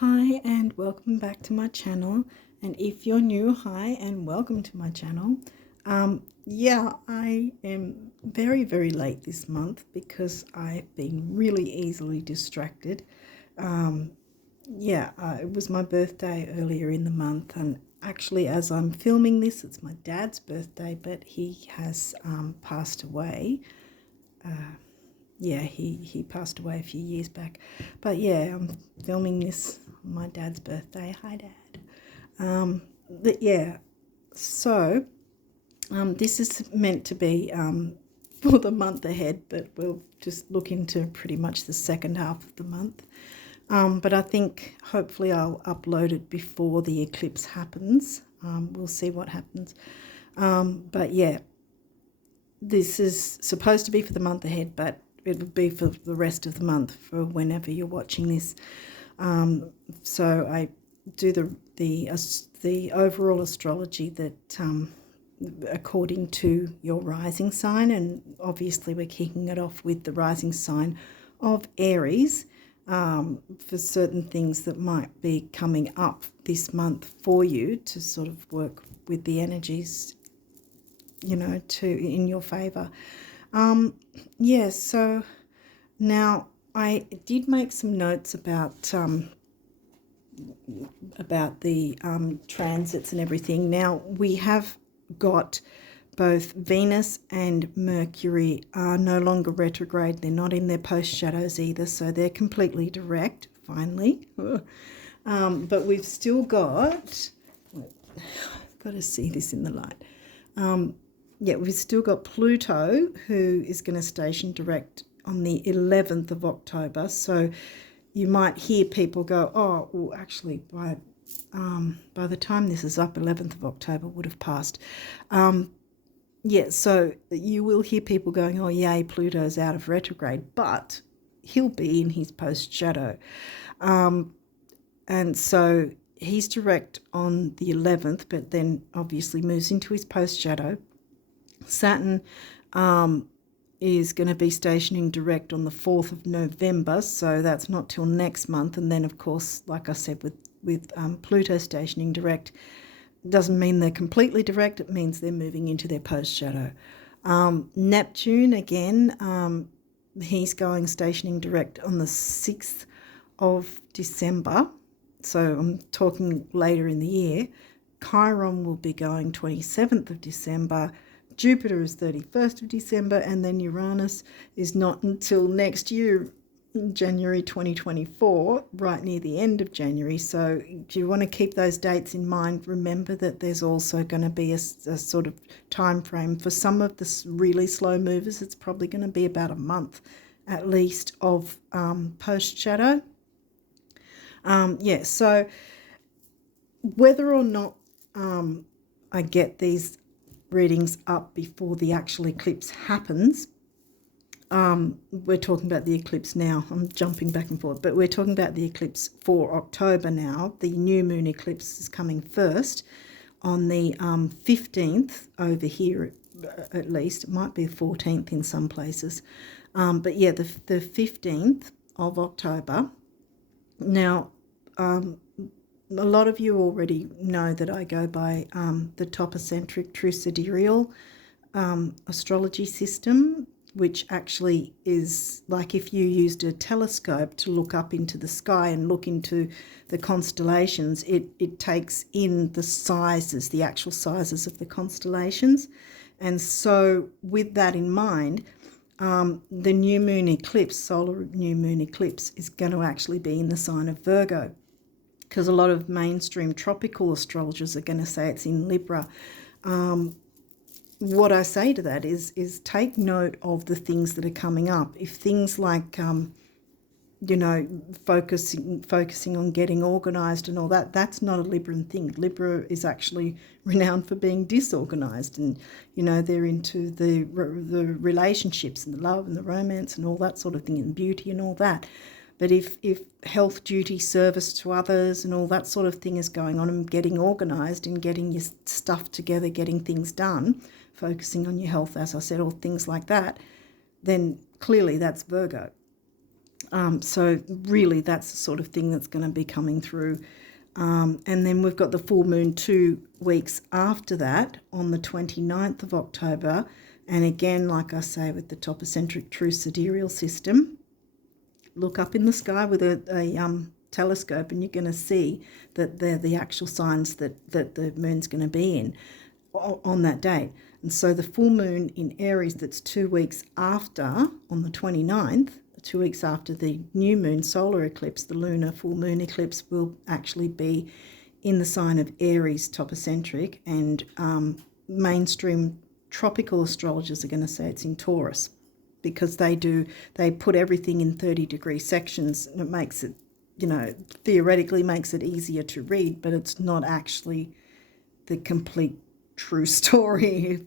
Hi and welcome back to my channel, and if you're new, hi and welcome to my channel. I am very late this month because I've been really easily distracted. It was my birthday earlier in the month, and actually as I'm filming this it's my dad's birthday, but he has passed away. He passed away a few years back. But yeah, I'm filming this on my dad's birthday. Hi, Dad. Um, but yeah, so this is meant to be for the month ahead, but we'll just look into pretty much the second half of the month. But I think hopefully I'll upload it before the eclipse happens. We'll see what happens. But yeah, this is supposed to be for the month ahead, but it would be for the rest of the month for whenever you're watching this. So I do the overall astrology that according to your rising sign, and obviously we're kicking it off with the rising sign of Aries, for certain things that might be coming up this month for you to sort of work with the energies, to in your favor. So now I did make some notes about the transits and everything. Now we have got both Venus and Mercury are no longer retrograde. They're not in their post shadows either, so they're completely direct finally. But we've still got, I've got to see this in the light. We've still got Pluto, who is going to station direct on the 11th of October. So you might hear people go, oh, well, actually, by the time this is up, 11th of October would have passed. So you will hear people going, oh, yay, Pluto's out of retrograde, but he'll be in his post shadow. And so he's direct on the 11th, but then obviously moves into his post shadow. Saturn is going to be stationing direct on the 4th of November, so that's not till next month. And then, of course, like I said, with Pluto stationing direct, doesn't mean they're completely direct. It means they're moving into their post shadow. Neptune, again, he's going stationing direct on the 6th of December. So I'm talking later in the year. Chiron will be going 27th of December. Jupiter is 31st of December, and then Uranus is not until next year, January 2024, right near the end of January. So if you want to keep those dates in mind, remember that there's also going to be a sort of time frame for some of the really slow movers. It's probably going to be about a month at least of post shadow. So whether or not I get these readings up before the actual eclipse happens, we're talking about the eclipse now. I'm jumping back and forth, but we're talking about the eclipse for October now. The new moon eclipse is coming first on the 15th over here, at least. It might be the 14th in some places. The 15th of October. Now, a lot of you already know that I go by the topocentric true sidereal astrology system, which actually is like if you used a telescope to look up into the sky and look into the constellations, it takes in the sizes, the actual sizes of the constellations. And so with that in mind, the new moon eclipse, solar new moon eclipse, is going to actually be in the sign of Virgo, because a lot of mainstream tropical astrologers are going to say it's in Libra. What I say to that is take note of the things that are coming up. If things like, focusing on getting organised and all that, that's not a Libran thing. Libra is actually renowned for being disorganised, and, they're into the relationships and the love and the romance and all that sort of thing, and beauty and all that. But if health, duty, service to others and all that sort of thing is going on, and getting organised and getting your stuff together, getting things done, focusing on your health, as I said, or things like that, then clearly that's Virgo. So really that's the sort of thing that's going to be coming through. And then we've got the full moon 2 weeks after that on the 29th of October. And again, like I say, with the topocentric true sidereal system, look up in the sky with a telescope and you're going to see that they're the actual signs that the moon's going to be in on that date. And so the full moon in Aries that's 2 weeks after, on the 29th, 2 weeks after the new moon solar eclipse, the lunar full moon eclipse will actually be in the sign of Aries topocentric, and mainstream tropical astrologers are going to say it's in Taurus, because they put everything in 30-degree sections, and it makes it, theoretically makes it easier to read, but it's not actually the complete true story,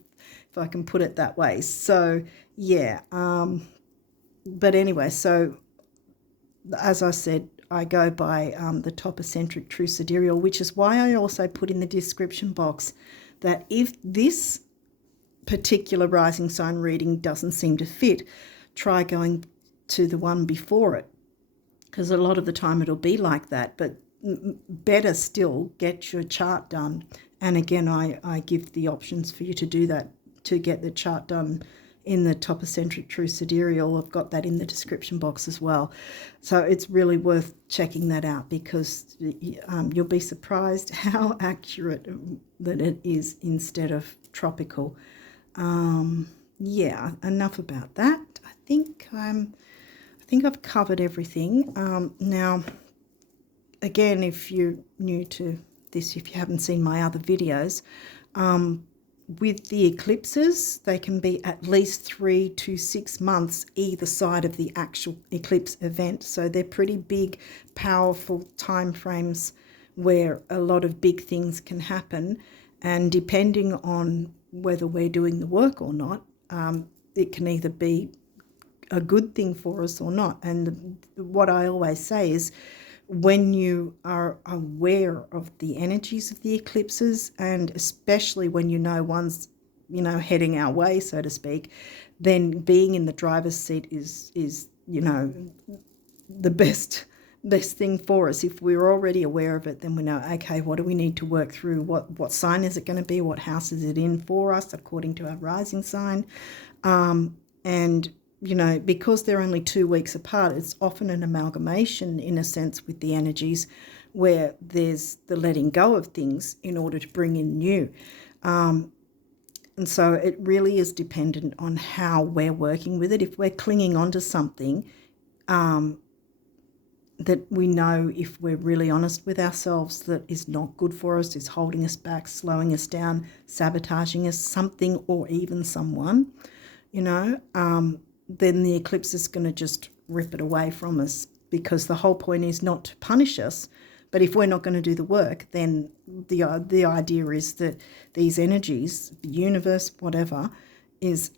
if I can put it that way. So yeah, but anyway, so as I said, I go by the topocentric true sidereal, which is why I also put in the description box that if this particular rising sign reading doesn't seem to fit, try going to the one before it, because a lot of the time it'll be like that. But better still, get your chart done. And again, I give the options for you to do that, to get the chart done in the topocentric true sidereal. I've got that in the description box as well. So it's really worth checking that out, because you'll be surprised how accurate that it is instead of tropical. Yeah, enough about that. I think I've covered everything. Now, again, if you're new to this, if you haven't seen my other videos, with the eclipses, they can be at least 3 to 6 months either side of the actual eclipse event. So they're pretty big, powerful time frames where a lot of big things can happen. And depending on whether we're doing the work or not, it can either be a good thing for us or not. And what I always say is, when you are aware of the energies of the eclipses, and especially when one's, heading our way, so to speak, then being in the driver's seat is the best thing for us. If we're already aware of it, then we know, okay, what do we need to work through? What sign is it going to be? What house is it in for us according to our rising sign? And because they're only 2 weeks apart, it's often an amalgamation, in a sense, with the energies, where there's the letting go of things in order to bring in new. And so it really is dependent on how we're working with it. If we're clinging onto something that we know, if we're really honest with ourselves, that is not good for us, is holding us back, slowing us down, sabotaging us, something or even someone, then the eclipse is going to just rip it away from us, because the whole point is not to punish us. But if we're not going to do the work, then the idea is that these energies, the universe, whatever, is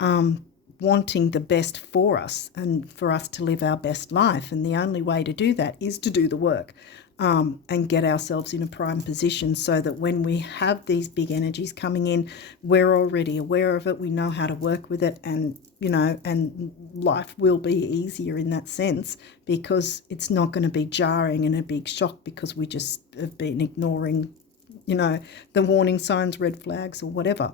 wanting the best for us and for us to live our best life. And the only way to do that is to do the work and get ourselves in a prime position, so that when we have these big energies coming in, we're already aware of it, we know how to work with it, and and life will be easier in that sense, because it's not going to be jarring and a big shock because we just have been ignoring the warning signs, red flags, or whatever.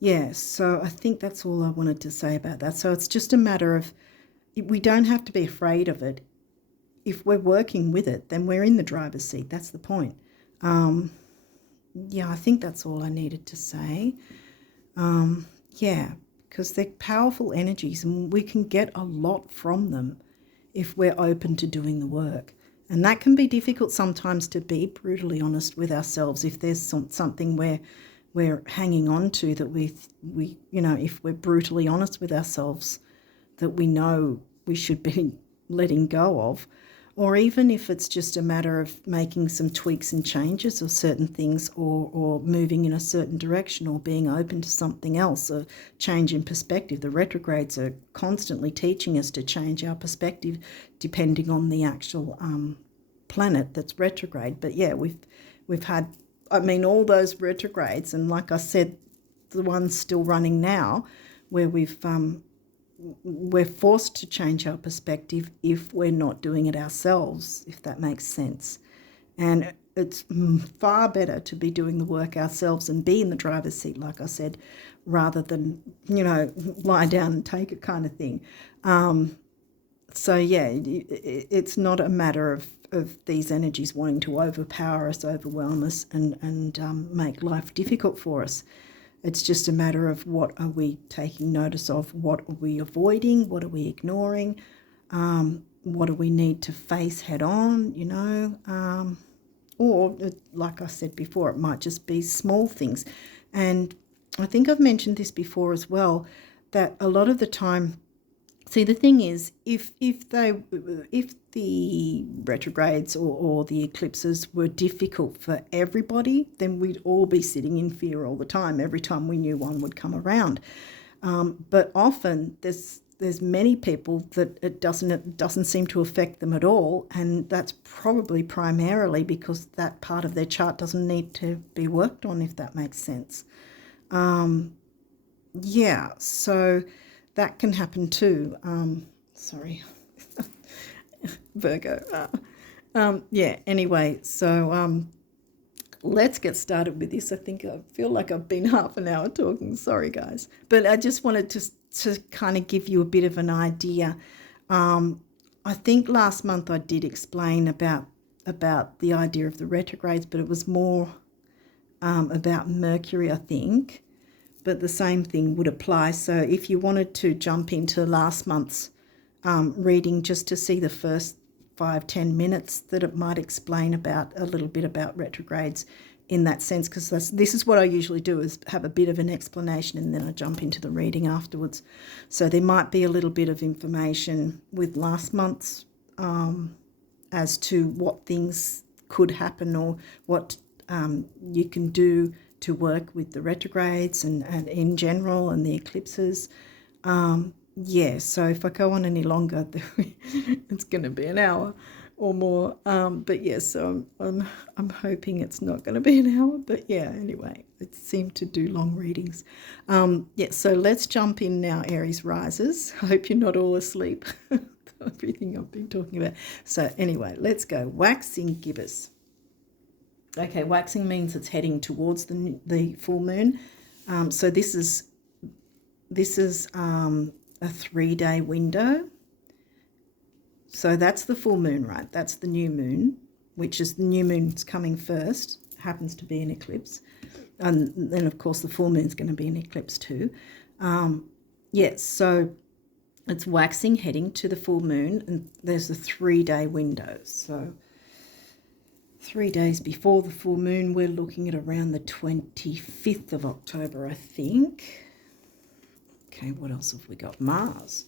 Yeah, so I think that's all I wanted to say about that. So it's just a matter of, we don't have to be afraid of it. If we're working with it, then we're in the driver's seat. That's the point. Yeah, I think that's all I needed to say. Yeah, because they're powerful energies, and we can get a lot from them if we're open to doing the work. And that can be difficult sometimes, to be brutally honest with ourselves. If there's something we're hanging on to, that we if we're brutally honest with ourselves, that we know we should be letting go of. Or even if it's just a matter of making some tweaks and changes of certain things, or moving in a certain direction, or being open to something else, a change in perspective. The retrogrades are constantly teaching us to change our perspective depending on the actual planet that's retrograde. But yeah, we've had, all those retrogrades, and like I said, the ones still running now, where we've we're forced to change our perspective if we're not doing it ourselves, if that makes sense. And it's far better to be doing the work ourselves and be in the driver's seat, like I said, rather than, lie down and take it kind of thing. So, yeah, it's not a matter of these energies wanting to overpower us, overwhelm us, and make life difficult for us. It's just a matter of what are we taking notice of, what are we avoiding, what are we ignoring, what do we need to face head on, or like I said before, it might just be small things. And I think I've mentioned this before as well, that a lot of the time, see, the thing is, if the retrogrades or the eclipses were difficult for everybody, then we'd all be sitting in fear all the time, every time we knew one would come around. But often there's many people that it doesn't seem to affect them at all, and that's probably primarily because that part of their chart doesn't need to be worked on, if that makes sense. Yeah, so that can happen too. Sorry, Virgo. Yeah, anyway, so let's get started with this. I feel like I've been half an hour talking. Sorry, guys. But I just wanted to kind of give you a bit of an idea. I think last month I did explain about the idea of the retrogrades, but it was more about Mercury, I think. But the same thing would apply. So if you wanted to jump into last month's reading just to see the first 5-10 minutes, that it might explain about a little bit about retrogrades in that sense, because this is what I usually do, is have a bit of an explanation and then I jump into the reading afterwards. So there might be a little bit of information with last month's as to what things could happen or what you can do to work with the retrogrades and in general and the eclipses. Yeah, so if I go on any longer, it's going to be an hour or more. But yes, so I'm hoping it's not going to be an hour. But yeah, anyway, it seemed to do long readings. Yeah, so let's jump in now, Aries risers. I hope you're not all asleep. Everything I've been talking about. So anyway, let's go. Waxing gibbous. Okay, waxing means it's heading towards the full moon. So this is a 3-day window. So that's the full moon, right? That's the new moon, which is the new moon's coming first. Happens to be an eclipse. And then, of course, the full moon's going to be an eclipse too. Yes, so it's waxing heading to the full moon, and there's a 3-day window. So 3 days before the full moon, we're looking at around the 25th of October, I think. Okay, what else have we got? Mars.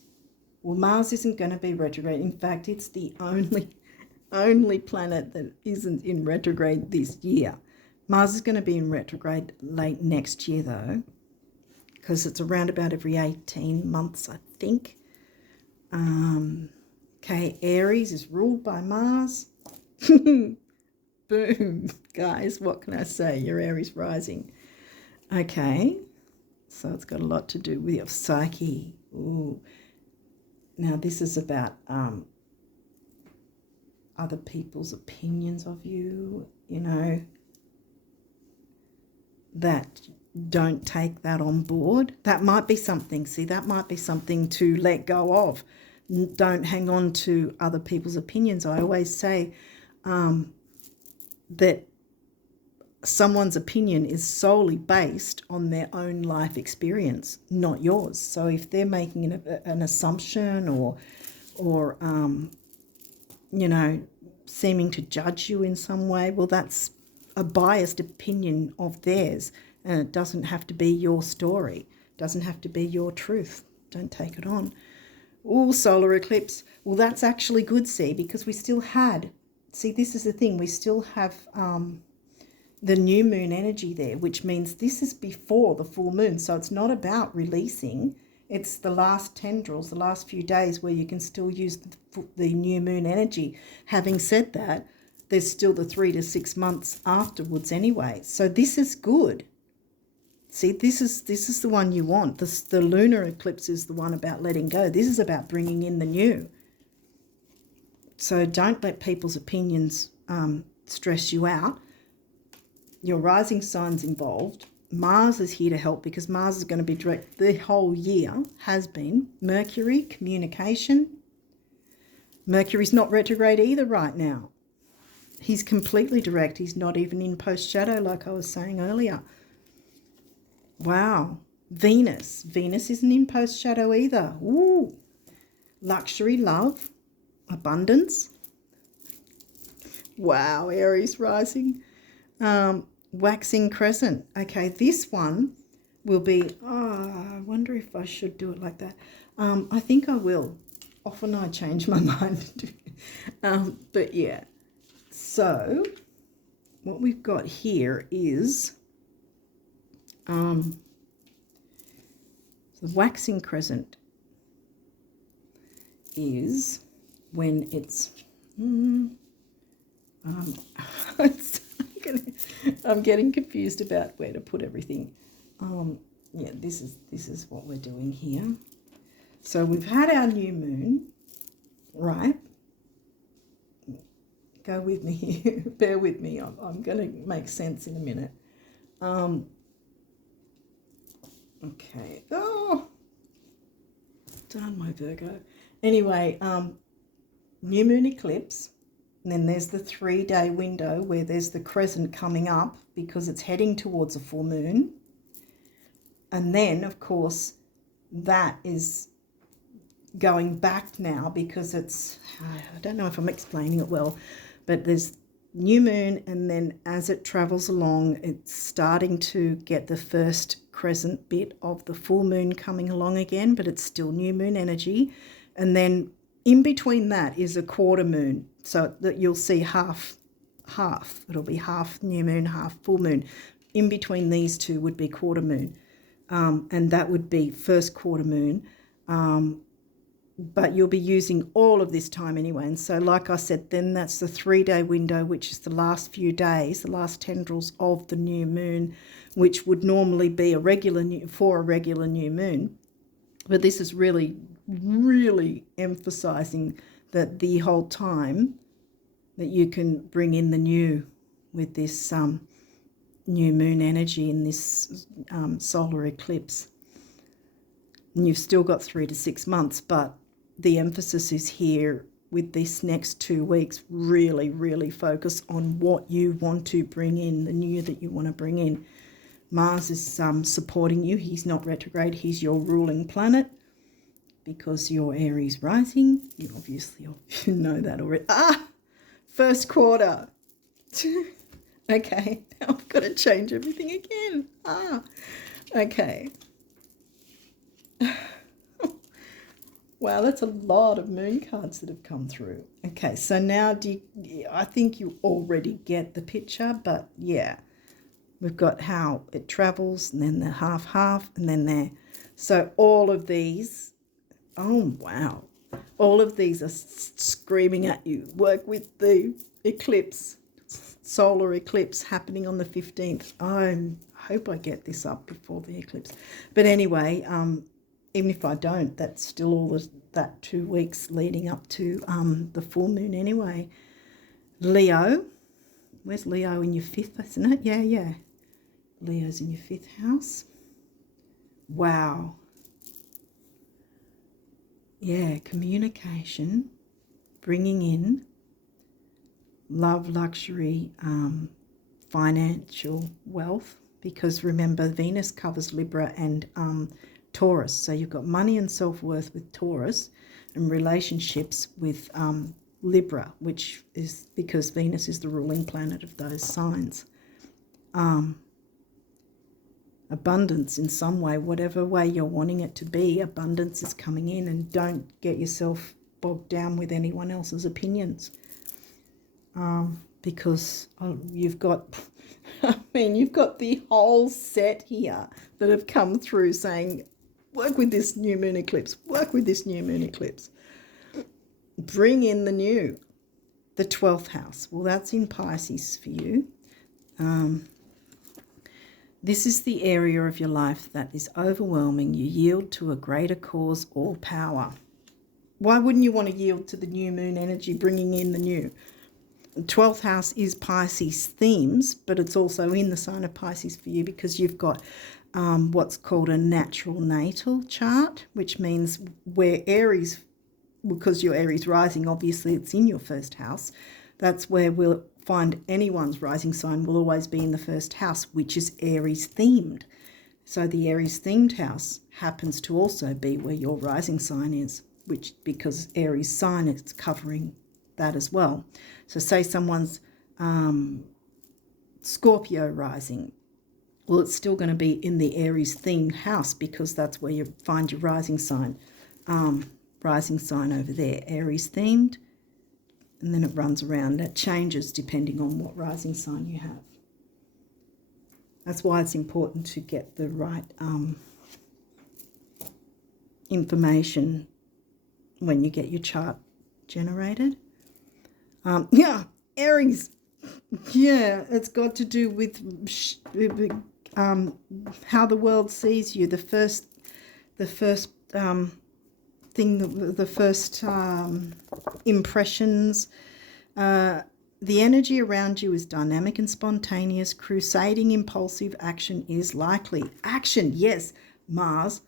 Well, Mars isn't going to be retrograde. In fact, it's the only planet that isn't in retrograde this year. Mars is going to be in retrograde late next year, though, because it's around about every 18 months, I think. Okay, Aries is ruled by Mars. Boom, guys, what can I say? You're Aries rising. Okay, so it's got a lot to do with your psyche. Ooh. Now, this is about other people's opinions of you, that don't take that on board. That might be something. See, that might be something to let go of. Don't hang on to other people's opinions. I always say that someone's opinion is solely based on their own life experience, not yours. So if they're making an assumption or seeming to judge you in some way, well, that's a biased opinion of theirs, and it doesn't have to be your story. It doesn't have to be your truth. Don't take it on. Oh, solar eclipse. Well, that's actually good, see, because we still had, see, this is the thing, we still have the new moon energy there, which means this is before the full moon. So it's not about releasing. It's the last tendrils, the last few days where you can still use the new moon energy. Having said that, there's still the 3 to 6 months afterwards anyway. So this is good. See, this is the one you want. The lunar eclipse is the one about letting go. This is about bringing in the new. So don't let people's opinions stress you out. Your rising sign's involved. Mars is here to help because Mars is going to be direct the whole year, has been. Mercury, communication. Mercury's not retrograde either right now. He's completely direct. He's not even in post-shadow like I was saying earlier. Wow. Venus. Venus isn't in post-shadow either. Ooh. Luxury, love, abundance. Wow, Aries rising. Waxing crescent. Okay, this one will be, I wonder if I should do it like that. I think I will. Often I change my mind. But yeah. So what we've got here is the waxing crescent is when it's I'm getting confused about where to put everything. Yeah, this is what we're doing here. So we've had our new moon, right? Go with me here. Bear with me. I'm going to make sense in a minute. Okay. Oh, darn my Virgo. Anyway, new moon eclipse. And then there's the 3-day window where there's the crescent coming up because it's heading towards a full moon. And then, of course, that is going back now because it's, I don't know if I'm explaining it well, but there's new moon, and then as it travels along, it's starting to get the first crescent bit of the full moon coming along again, but it's still new moon energy. And then in between that is a quarter moon, so that you'll see half. It'll be half new moon, half full moon. In between these two would be quarter moon, and that would be first quarter moon. But you'll be using all of this time anyway. And so, like I said, then that's the 3-day window, which is the last few days, the last tendrils of the new moon, which would normally be a regular new moon. But this is really, really emphasizing that the whole time that you can bring in the new with this new moon energy in this solar eclipse. And you've still got 3 to 6 months, but the emphasis is here with this next 2 weeks. Really, really focus on what you want to bring in, the new that you want to bring in. Mars is supporting you. He's not retrograde. He's your ruling planet because you're Aries rising. You obviously know that already. First quarter. Okay, now I've got to change everything again. Okay. Wow, that's a lot of moon cards that have come through. Okay, so now I think you already get the picture, but yeah, we've got how it travels, and then the half, and then there. So all of these, oh wow, all of these are screaming at you. Work with the eclipse, solar eclipse happening on the 15th. I hope I get this up before the eclipse. But anyway, even if I don't, that's still all that 2 weeks leading up to the full moon anyway. Leo. Where's Leo in your 5th, isn't it? Yeah. Leo's in your 5th house. Wow. Yeah, communication, bringing in love, luxury, financial wealth, because remember, Venus covers Libra and Taurus. So you've got money and self-worth with Taurus, and relationships with Libra, which is because Venus is the ruling planet of those signs. Abundance in some way, whatever way you're wanting it to be, abundance is coming in, and don't get yourself bogged down with anyone else's opinions. Because you've got, you've got the whole set here that have come through saying, work with this new moon eclipse, work with this new moon eclipse. Bring in the new. The 12th house, well, that's in Pisces for you. This is the area of your life that is overwhelming. You yield to a greater cause or power. Why wouldn't you want to yield to the new moon energy bringing in the new? The 12th house is Pisces themes, but it's also in the sign of Pisces for you because you've got what's called a natural natal chart, which means where Aries, because you're Aries rising, obviously it's in your first house. That's where we'll find anyone's rising sign will always be in the first house, which is Aries themed. So the Aries themed house happens to also be where your rising sign is, which because Aries sign is covering that as well. So say someone's Scorpio rising, well, it's still going to be in the Aries themed house because that's where you find your rising sign. Rising sign over there, Aries themed, and then it runs around. That changes depending on what rising sign you have. That's why it's important to get the right information when you get your chart generated. Yeah, Aries. Yeah, it's got to do with how the world sees you. The first impressions. The energy around you is dynamic and spontaneous. Crusading impulsive action is likely. Action, yes. Mars.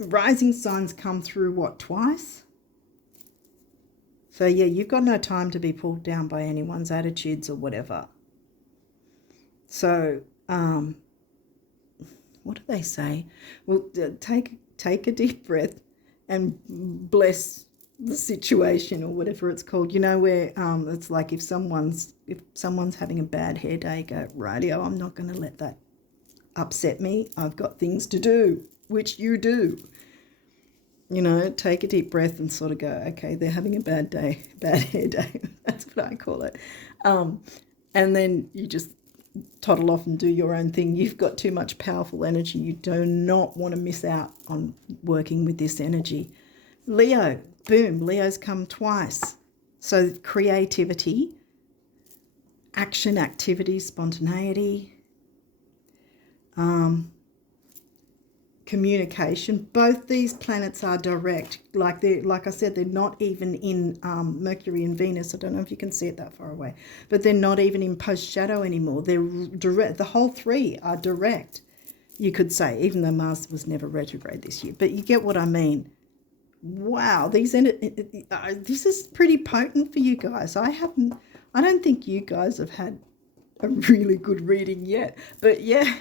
Rising signs come through, what, twice? So, yeah, you've got no time to be pulled down by anyone's attitudes or whatever. So, what do they say? Well, take a deep breath and bless the situation or whatever it's called. You know, where it's like if someone's having a bad hair day, go, rightio, I'm not going to let that upset me. I've got things to do, which you do. You know, take a deep breath and sort of go, okay, they're having a bad day, bad hair day. That's what I call it. And then you just toddle off and do your own thing. You've got too much powerful energy. You do not want to miss out on working with this energy. Leo, boom, Leo's come twice. So creativity, action, activity, spontaneity, communication. Both these planets are direct. Like I said, they're not even in Mercury and Venus. I don't know if you can see it that far away, but they're not even in post shadow anymore. They're direct. The whole three are direct, you could say, even though Mars was never retrograde this year. But you get what I mean. Wow, this is pretty potent for you guys. I don't think you guys have had a really good reading yet, but yeah.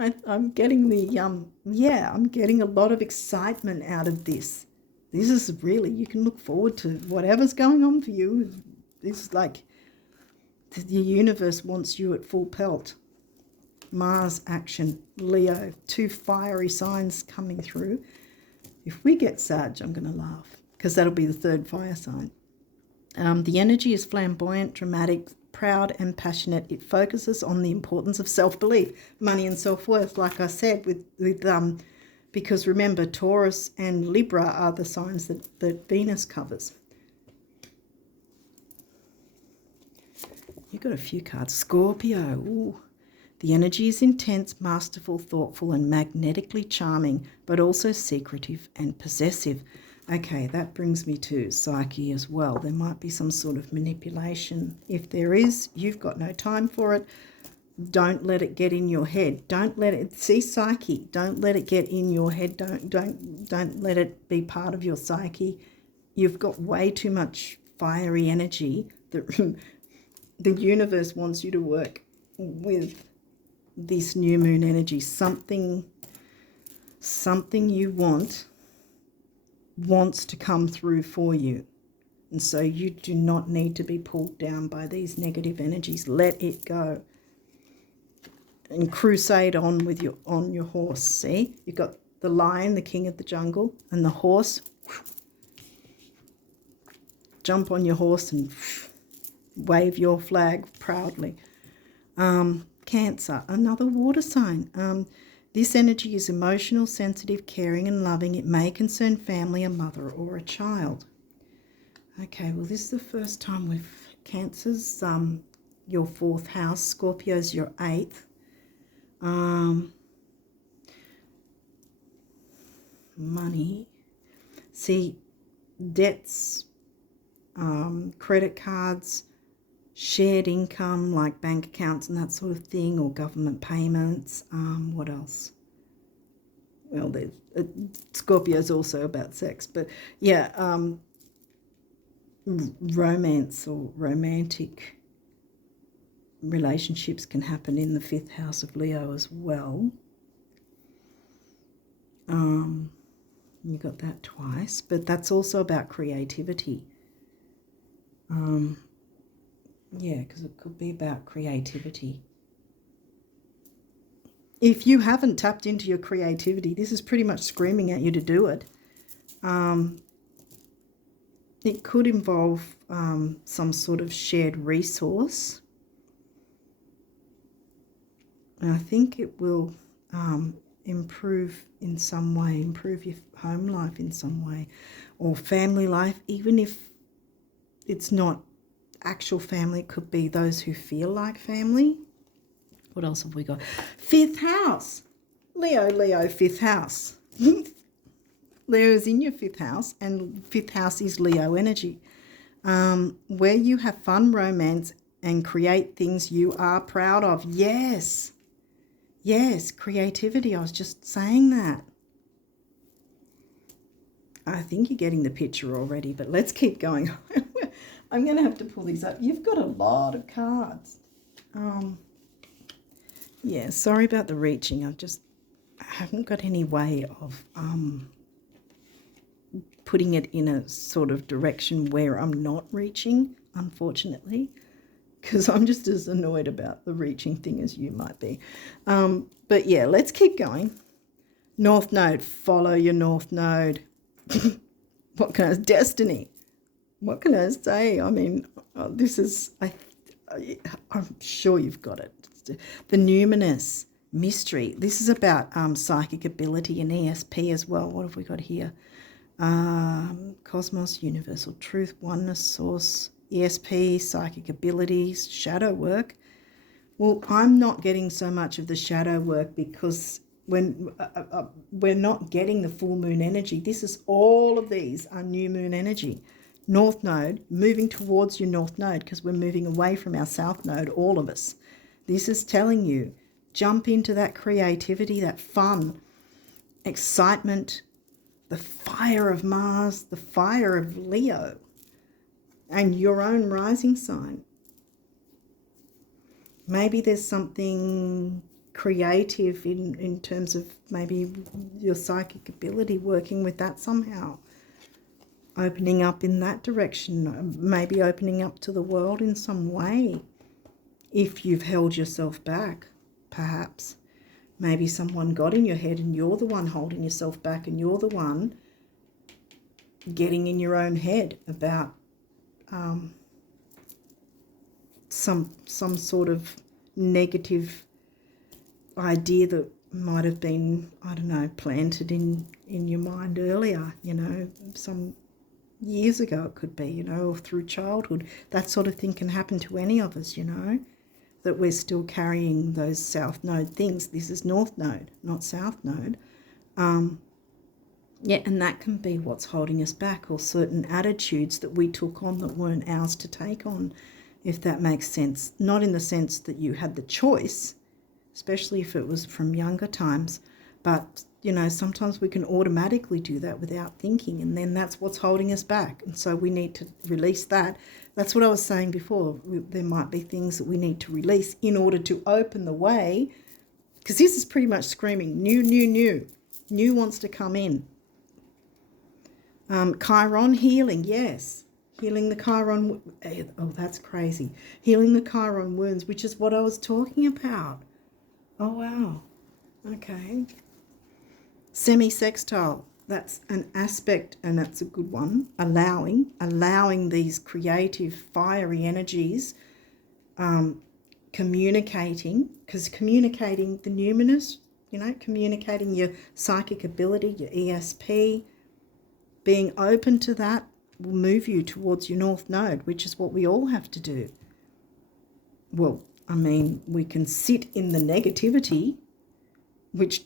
I'm getting I'm getting a lot of excitement out of this. This is really, you can look forward to whatever's going on for you. It's like the universe wants you at full pelt. Mars action, Leo, 2 fiery signs coming through. If we get Sag, I'm going to laugh because that'll be the 3rd fire sign. The energy is flamboyant, dramatic, proud and passionate. It focuses on the importance of self-belief, money and self-worth, like I said, because remember, Taurus and Libra are the signs that Venus covers. You've got a few cards. Scorpio. Ooh. The energy is intense, masterful, thoughtful and magnetically charming, but also secretive and possessive. Okay, that brings me to Psyche as well. There might be some sort of manipulation. If there is, you've got no time for it. Don't let it get in your head. Don't let it, see Psyche, don't let it get in your head. Don't let it be part of your psyche. You've got way too much fiery energy that the universe wants you to work with this new moon energy. Something you wants to come through for you, and so you do not need to be pulled down by these negative energies. Let it go and crusade on with your horse. See, you've got the lion, the king of the jungle, and the horse. Jump on your horse and wave your flag proudly. Cancer, another water sign. This energy is emotional, sensitive, caring and loving. It may concern family, a mother or a child. Okay, well, this is the first time with Cancer's your 4th house. Scorpio's your 8th. Money. See, debts, credit cards, shared income like bank accounts and that sort of thing, or government payments. What else? Well, Scorpio's also about sex, but yeah, romance or romantic relationships can happen in the 5th house of Leo as well. You got that twice, but that's also about creativity. Yeah, because it could be about creativity. If you haven't tapped into your creativity, this is pretty much screaming at you to do it. It could involve some sort of shared resource. And I think it will improve in some way, improve your home life in some way, or family life, even if it's not actual family. It could be those who feel like family. What else have we got? 5th house. Leo, 5th house. Leo is in your 5th house, and 5th house is Leo energy. Where you have fun, romance, and create things you are proud of. Yes. Yes, creativity. I was just saying that. I think you're getting the picture already, but let's keep going. I'm going to have to pull these up. You've got a lot of cards. Yeah, sorry about the reaching. I haven't got any way of putting it in a sort of direction where I'm not reaching, unfortunately, because I'm just as annoyed about the reaching thing as you might be. But yeah, let's keep going. North Node, follow your North Node. What can I say? Destiny. What can I say? I mean, this is, I'm sure you've got it. The numinous, mystery. This is about psychic ability and ESP as well. What have we got here? Cosmos, universal truth, oneness, source, ESP, psychic abilities, shadow work. Well, I'm not getting so much of the shadow work because when we're not getting the full moon energy. This is, all of these are new moon energy. North Node, moving towards your North Node, because we're moving away from our South Node, all of us. This is telling you, jump into that creativity, that fun, excitement, the fire of Mars, the fire of Leo, and your own rising sign. Maybe there's something creative in terms of maybe your psychic ability, working with that somehow. Opening up in that direction, maybe opening up to the world in some way. If you've held yourself back, perhaps. Maybe someone got in your head and you're the one holding yourself back, and you're the one getting in your own head about some sort of negative idea that might have been, I don't know, planted in your mind earlier, you know, some years ago it could be, you know, or through childhood. That sort of thing can happen to any of us, you know, that we're still carrying those South Node things. This is North Node, not South Node. Yeah, and that can be what's holding us back, or certain attitudes that we took on that weren't ours to take on, if that makes sense. Not in the sense that you had the choice, especially if it was from younger times, but, you know, sometimes we can automatically do that without thinking, and then that's what's holding us back. And so we need to release that. That's what I was saying before. There might be things that we need to release in order to open the way, because this is pretty much screaming new. New wants to come in. Chiron healing, yes. Healing the Chiron, oh, that's crazy. Healing the Chiron wounds, which is what I was talking about. Oh, wow. Okay. Semi-sextile, that's an aspect, and that's a good one. Allowing these creative, fiery energies, communicating, because communicating the numinous, you know, communicating your psychic ability, your ESP, being open to that will move you towards your North Node, which is what we all have to do. Well, I mean, we can sit in the negativity which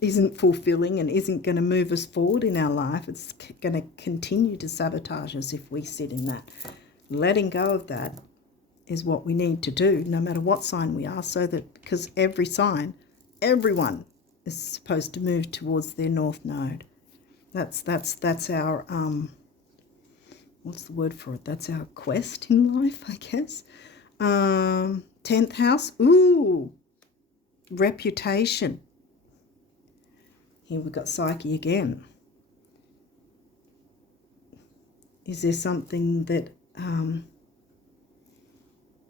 isn't fulfilling and isn't going to move us forward in our life. It's going to continue to sabotage us if we sit in that. Letting go of that is what we need to do, no matter what sign we are, so that, because every sign, everyone is supposed to move towards their north node. That's our what's the word for it? That's our quest in life, I guess. 10th house, ooh, reputation. Here we've got Psyche again. Is there something that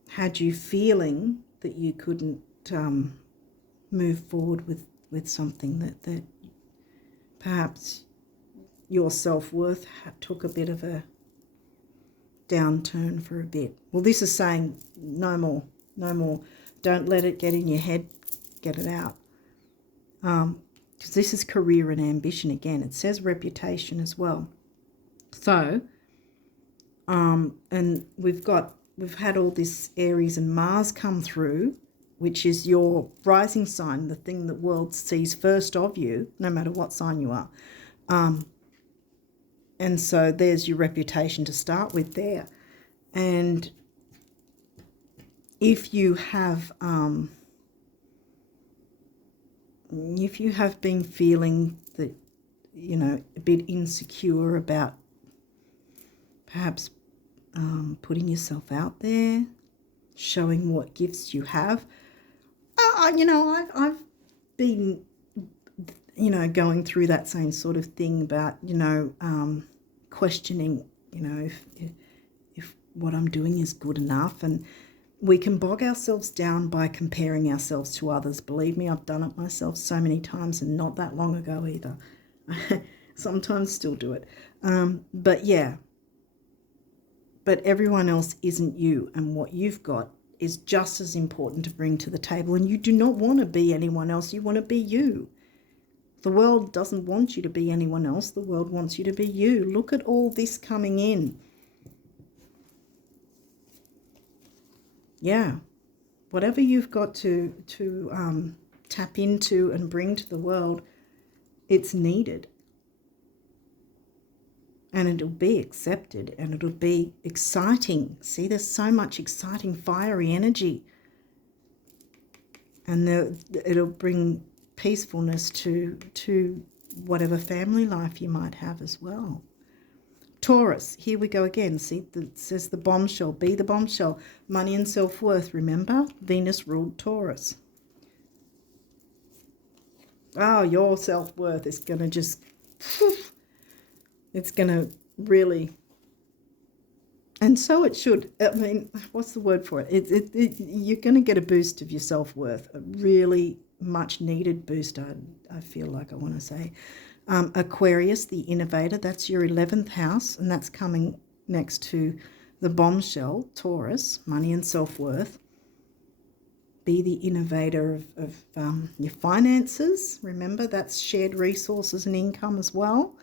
had you feeling that you couldn't move forward with something that perhaps your self-worth took a bit of a downturn for a bit? Well, this is saying no more. Don't let it get in your head. Get it out. Because this is career and ambition again. It says reputation as well. So, and we've had all this Aries and Mars come through, which is your rising sign, the thing that world sees first of you, no matter what sign you are. And so there's your reputation to start with there. And if you have been feeling that, a bit insecure about perhaps putting yourself out there, showing what gifts you have, I've been, going through that same sort of thing about, questioning, if what I'm doing is good enough. And we can bog ourselves down by comparing ourselves to others. Believe me, I've done it myself so many times, and not that long ago either. Sometimes still do it. But everyone else isn't you, and what you've got is just as important to bring to the table. And you do not want to be anyone else. You want to be you. The world doesn't want you to be anyone else. The world wants you to be you. Look at all this coming in. Yeah. Whatever you've got to tap into and bring to the world, it's needed. And it'll be accepted, and it'll be exciting. See, there's so much exciting, fiery energy. And it'll bring peacefulness to whatever family life you might have as well. Taurus, here we go again. See, it says the bombshell. Be the bombshell. Money and self-worth, remember? Venus ruled Taurus. Oh, your self-worth is going to just... It's going to really, and so it should. I mean, what's the word for it? You're going to get a boost of your self-worth, a really much needed boost, I feel like I want to say. Aquarius, the innovator, that's your 11th house, and that's coming next to the bombshell, Taurus, money and self-worth. Be the innovator of your finances. Remember, that's shared resources and income as well.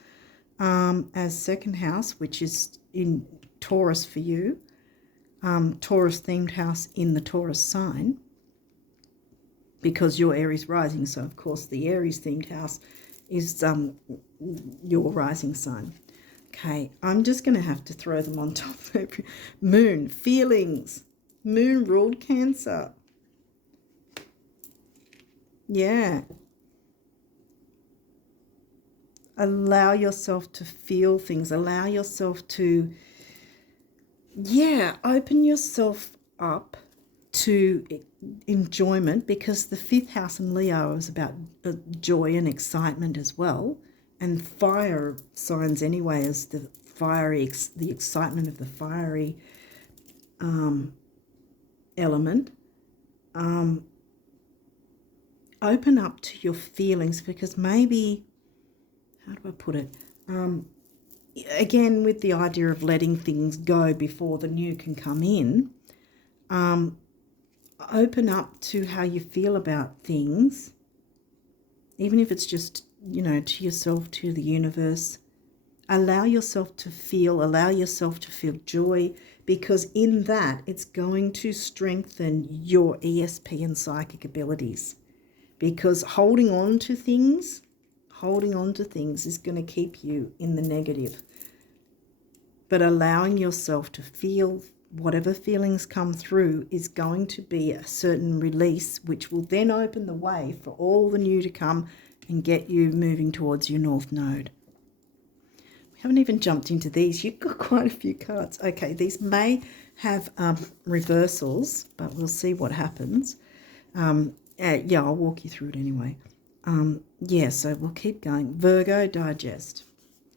As second house, which is in Taurus for you, Taurus themed house in the Taurus sign, because you're Aries rising, so of course the Aries themed house is your rising sign. Okay, I'm just going to have to throw them on top of every moon. Feelings. Moon ruled Cancer. Yeah. Allow yourself to feel things. Allow yourself to, open yourself up to enjoyment, because the 5th house in Leo is about joy and excitement as well. And fire signs anyway is the excitement of the fiery element. Open up to your feelings, because maybe... How do I put it? Again, with the idea of letting things go before the new can come in, open up to how you feel about things, even if it's just, to yourself, to the universe. Allow yourself to feel joy, because in that, it's going to strengthen your ESP and psychic abilities. because holding on to things is going to keep you in the negative. But allowing yourself to feel whatever feelings come through is going to be a certain release, which will then open the way for all the new to come and get you moving towards your North Node. We haven't even jumped into these. You've got quite a few cards. Okay, these may have reversals, but we'll see what happens. Yeah, I'll walk you through it anyway. Yeah, so we'll keep going. Virgo, digest.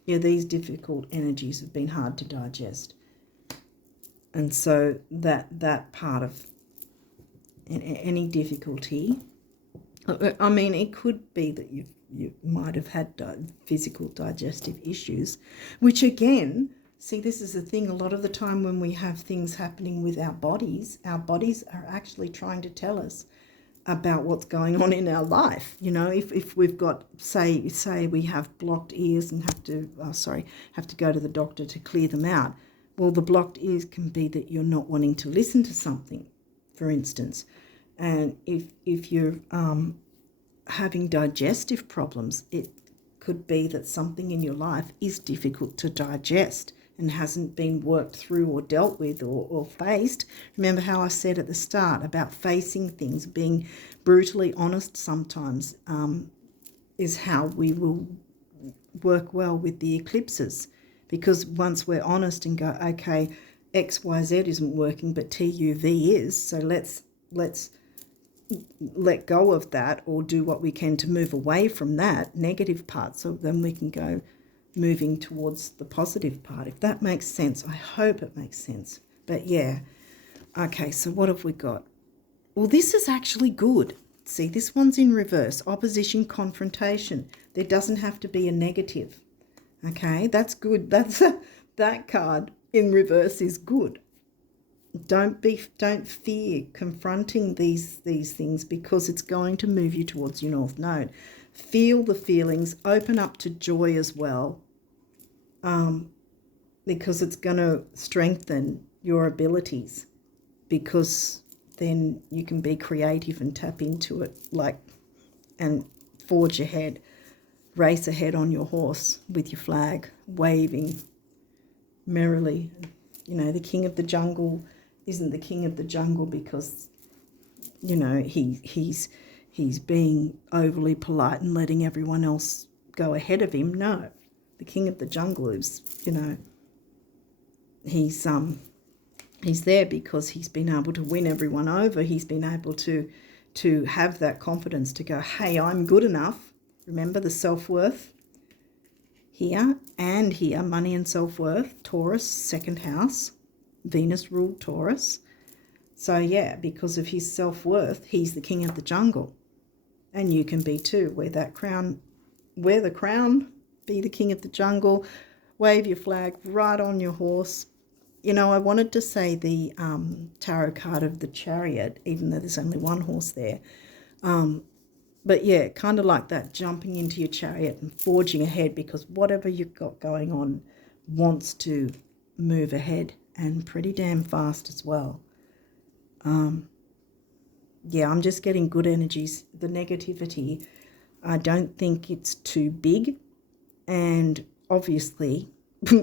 Yeah, these difficult energies have been hard to digest. And so that part of any difficulty, I mean, it could be that you might have had physical digestive issues, which again, see, this is the thing, a lot of the time when we have things happening with our bodies are actually trying to tell us about what's going on in our life. You know, if we've got, say we have blocked ears and have to go to the doctor to clear them out. Well, the blocked ears can be that you're not wanting to listen to something, for instance. And if you're having digestive problems, it could be that something in your life is difficult to digest and hasn't been worked through or dealt with or faced. Remember how I said at the start about facing things, being brutally honest sometimes is how we will work well with the eclipses. Because once we're honest and go, okay, X, Y, Z isn't working, but TUV is, so let's let go of that or do what we can to move away from that negative part, so then we can go moving towards the positive part, if that makes sense. I hope it makes sense. But yeah, okay, so what have we got? Well, this is actually good. See, this one's in reverse, opposition, confrontation. There doesn't have to be a negative. Okay, that's good. That card in reverse is good. Don't fear confronting these things, because it's going to move you towards your North Node. Feel the feelings, open up to joy as well, because it's going to strengthen your abilities, because then you can be creative and tap into it, and forge ahead. Race ahead on your horse with your flag waving merrily. You know, the king of the jungle isn't the king of the jungle because, you know, he's being overly polite and letting everyone else go ahead of him. No, the king of the jungle is, you know, he's there because he's been able to win everyone over. He's been able to have that confidence to go, hey, I'm good enough. Remember the self-worth here and here, money and self-worth, Taurus, second house, Venus ruled Taurus. So yeah, because of his self-worth, he's the king of the jungle. And you can be too. Wear the crown, be the king of the jungle, wave your flag, ride on your horse. You know, I wanted to say the tarot card of the Chariot, even though there's only one horse there. But yeah, kind of like that, jumping into your chariot and forging ahead, because whatever you've got going on wants to move ahead, and pretty damn fast as well. Yeah, I'm just getting good energies. The negativity, I don't think it's too big. And obviously,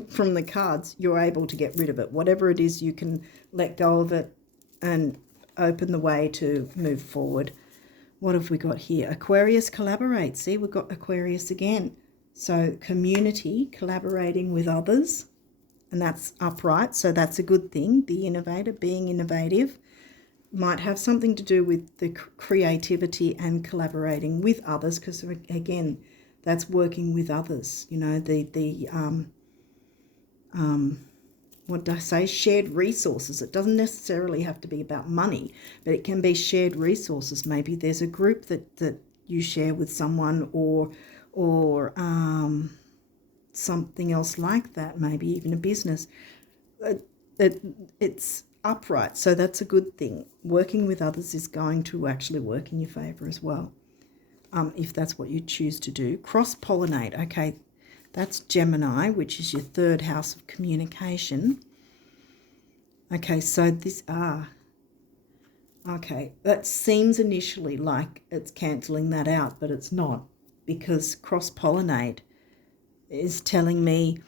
from the cards, you're able to get rid of it. Whatever it is, you can let go of it and open the way to move forward. What have we got here? Aquarius, collaborate. See, we've got Aquarius again. So community, collaborating with others, and that's upright. So that's a good thing. The innovator, being innovative, might have something to do with the creativity and collaborating with others, because again, that's working with others. You know, what did I say? Shared resources. It doesn't necessarily have to be about money, but it can be shared resources. Maybe there's a group that you share with someone, or something else like that. Maybe even a business. It's upright, so that's a good thing. Working with others is going to actually work in your favour as well, if that's what you choose to do. Cross-pollinate. Okay. That's Gemini, which is your third house of communication. Okay, so Okay, that seems initially like it's cancelling that out, but it's not, because cross-pollinate is telling me,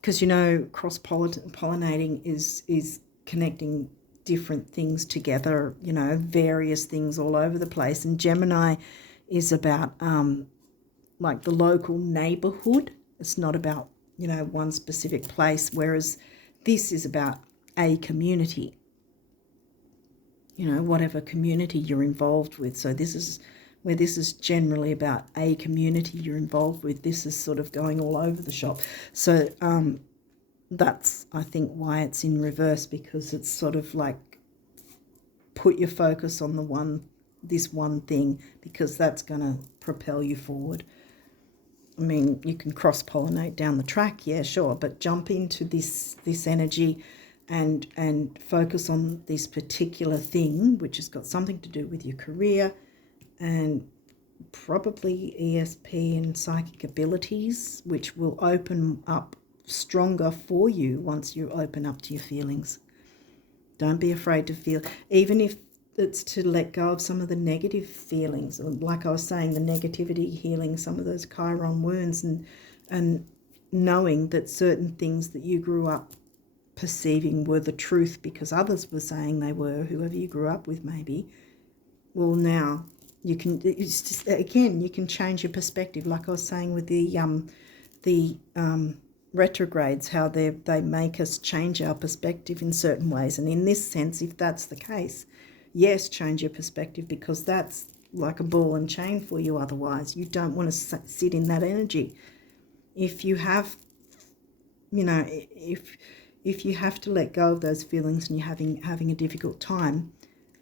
because cross-pollinating is connecting different things together, various things all over the place. And Gemini is about like the local neighborhood. It's not about, one specific place, whereas this is about a community, whatever community you're involved with. So this is where this is generally about a community you're involved with. This is sort of going all over the shop. So that's, I think, why it's in reverse, because it's sort of like put your focus on this one thing, because that's going to propel you forward. I mean, you can cross-pollinate down the track, yeah, sure, but jump into this energy and focus on this particular thing, which has got something to do with your career and probably ESP and psychic abilities, which will open up stronger for you once you open up to your feelings. Don't be afraid to feel, even if it's to let go of some of the negative feelings. Like I was saying, the negativity, healing some of those Chiron wounds, and knowing that certain things that you grew up perceiving were the truth because others were saying they were, whoever you grew up with maybe. Well, now you can, it's just, again, you can change your perspective. Like I was saying with the retrogrades, how they make us change our perspective in certain ways. And in this sense, if that's the case, yes, change your perspective, because that's like a ball and chain for you. Otherwise, you don't want to sit in that energy. If you have, if you have to let go of those feelings and you're having a difficult time,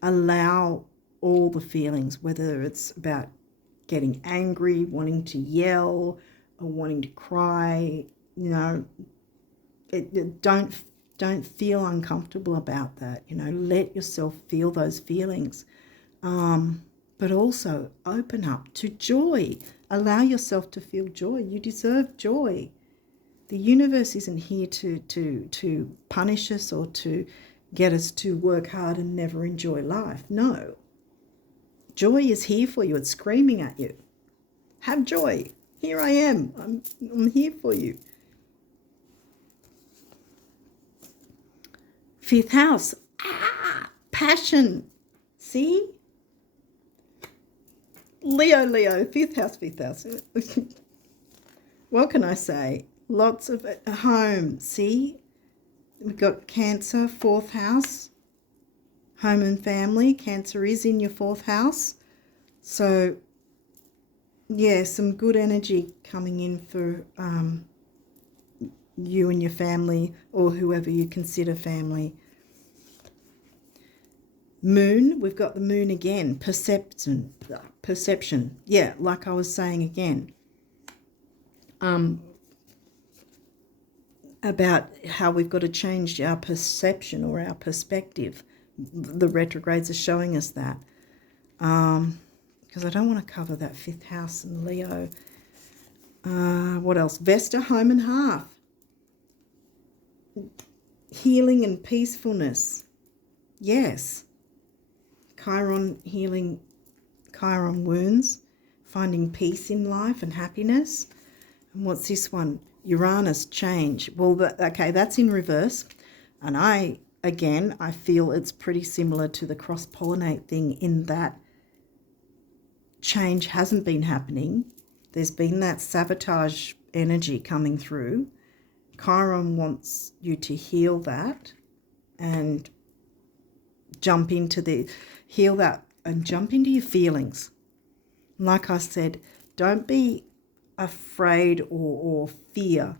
allow all the feelings, whether it's about getting angry, wanting to yell, or wanting to cry. Don't feel uncomfortable about that. Let yourself feel those feelings, but also open up to joy. Allow yourself to feel joy. You deserve joy. The universe isn't here to punish us or to get us to work hard and never enjoy life. No. Joy is here for you. It's screaming at you. Have joy. Here I am. I'm here for you. Fifth house. Passion. See? Leo. Fifth house. What can I say? Lots of home. See? We've got Cancer, fourth house. Home and family. Cancer is in your fourth house. So, yeah, some good energy coming in for you and your family, or whoever you consider family. Moon, we've got the moon again. Perception. Yeah, like I was saying again. About how we've got to change our perception or our perspective. The retrogrades are showing us that. Because I don't want to cover that fifth house and Leo. What else? Vesta, home and hearth. Healing and peacefulness. Yes. Chiron, healing Chiron wounds. Finding peace in life and happiness. And what's this one? Uranus, change. Well, that's in reverse. And I feel it's pretty similar to the cross-pollinate thing, in that change hasn't been happening. There's been that sabotage energy coming through. Chiron wants you to heal that and jump into your feelings. Like I said, don't be afraid or fear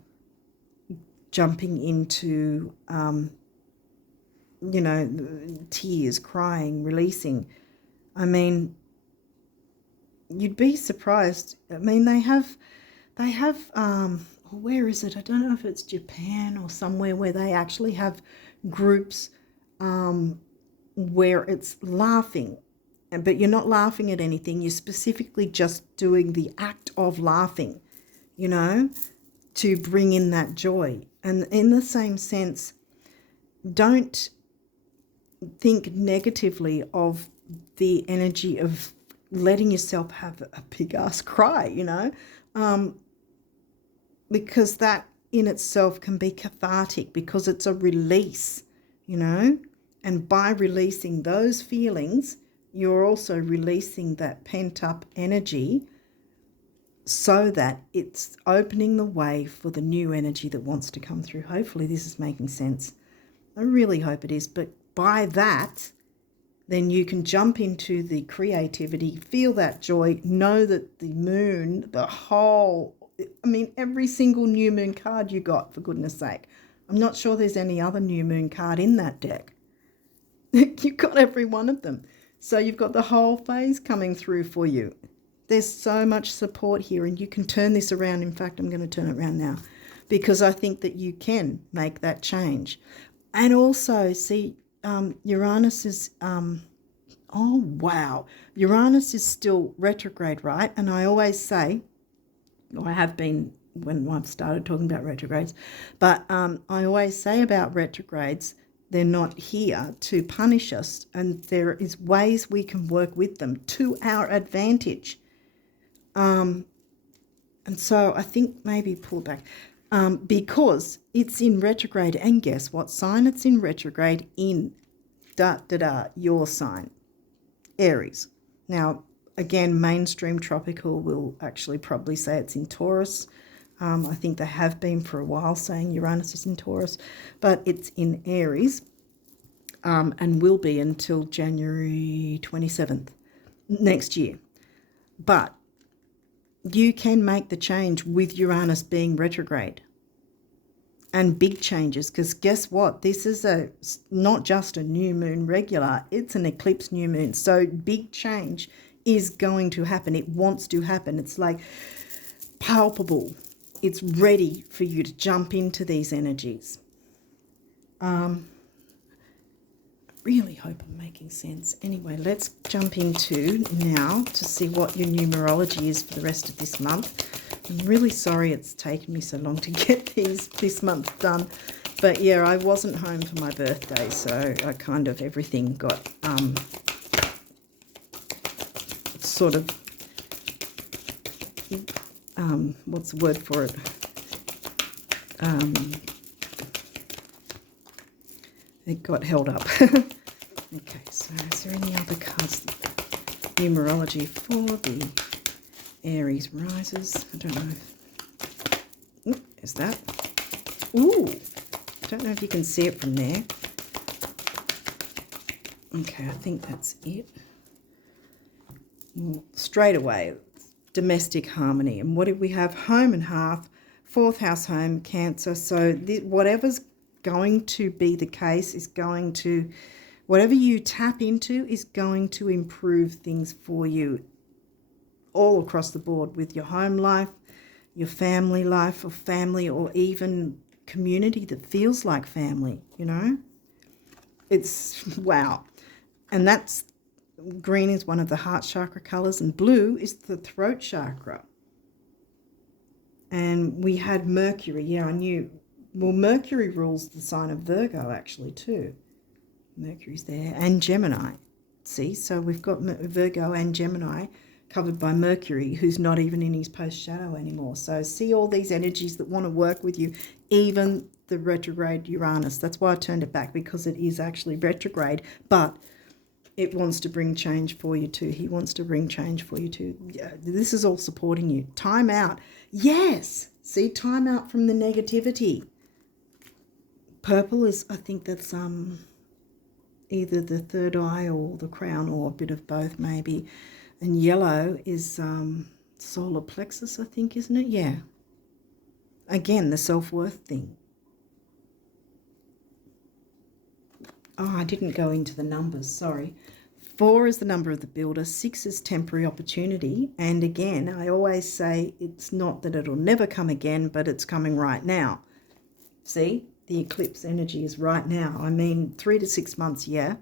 jumping into, tears, crying, releasing. I mean, you'd be surprised. I mean, they have, where is it? I don't know if it's Japan or somewhere, where they actually have groups where it's laughing, but you're not laughing at anything. You're specifically just doing the act of laughing, to bring in that joy. And in the same sense, don't think negatively of the energy of letting yourself have a big ass cry, you know, because that in itself can be cathartic because it's a release, you know, and by releasing those feelings, you're also releasing that pent up energy so that it's opening the way for the new energy that wants to come through. Hopefully this is making sense. I really hope it is. But by that, then you can jump into the creativity, feel that joy, know that the moon, every single new moon card you got, for goodness sake. I'm not sure there's any other new moon card in that deck. You've got every one of them. So you've got the whole phase coming through for you. There's so much support here, and you can turn this around. In fact, I'm going to turn it around now because I think that you can make that change. And also, see, Uranus is, oh, wow. Uranus is still retrograde, right? And I always say, or I have been when I've started talking about retrogrades, but I always say about retrogrades, they're not here to punish us, and there is ways we can work with them to our advantage. And so I think maybe pull it back because it's in retrograde, and guess what sign it's in retrograde in? Your sign, Aries. Now, again, mainstream tropical will actually probably say it's in Taurus. I think they have been for a while saying Uranus is in Taurus, but it's in Aries and will be until January 27th next year. But you can make the change with Uranus being retrograde, and big changes, because guess what? This is not just a new moon regular, it's an eclipse new moon. So big change is going to happen. It wants to happen. It's like palpable. It's ready for you to jump into these energies. I really hope I'm making sense. Anyway, let's jump into now to see what your numerology is for the rest of this month. I'm really sorry it's taken me so long to get this month done. But yeah, I wasn't home for my birthday, so I kind of, everything got sort of, what's the word for it? It got held up. Okay, so is there any other cards? Numerology for the Aries rises. I don't know if... is that? Ooh! I don't know if you can see it from there. Okay, I think that's it. Well, straight away, domestic harmony. And what did we have? Home and hearth, fourth house home, Cancer. So whatever's going to be the case is going to... whatever you tap into is going to improve things for you all across the board with your home life, your family life, or family, or even community that feels like family, you know? It's wow. And that's, green is one of the heart chakra colors, and blue is the throat chakra. And we had Mercury. Yeah, I knew. Well, Mercury rules the sign of Virgo actually too. Mercury's there, and Gemini. See, so we've got Virgo and Gemini covered by Mercury, who's not even in his post shadow anymore. So see all these energies that want to work with you, even the retrograde Uranus. That's why I turned it back, because it is actually retrograde, but it wants to bring change for you too. He wants to bring change for you too. Yeah, this is all supporting you. Time out. Yes. See, time out from the negativity. Purple is, I think that's either the third eye or the crown, or a bit of both maybe. And yellow is solar plexus, I think, isn't it? Yeah. Again, the self-worth thing. Oh, I didn't go into the numbers, sorry. 4 is the number of the builder, 6 is temporary opportunity. And again, I always say it's not that it'll never come again, but it's coming right now. See, the eclipse energy is right now. I mean, 3 to 6 months, yeah.